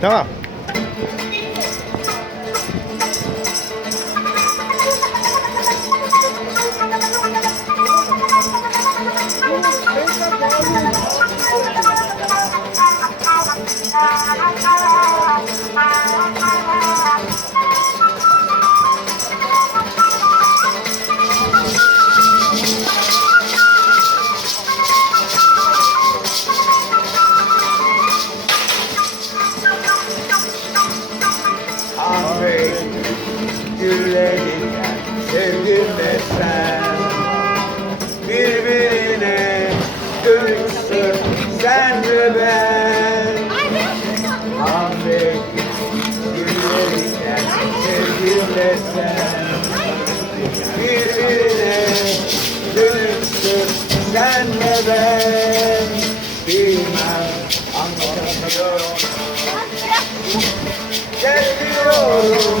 Tamam. Güllerine sevdim sen. Birbirine dönüşsün sen ve ben. Ahmet güllerine sevdim sen. Birbirine dönüşsün sen ve ben. Bilmem anlatamıyorum Seviyorum,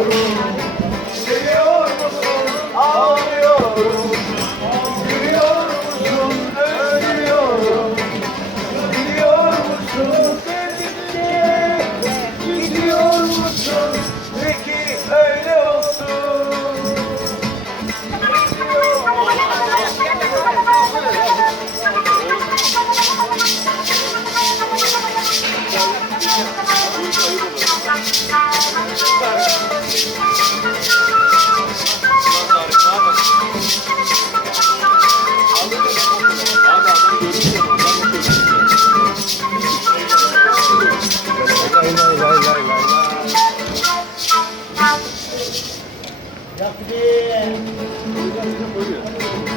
Paulo. 야, 그게 우리가 지금 보여.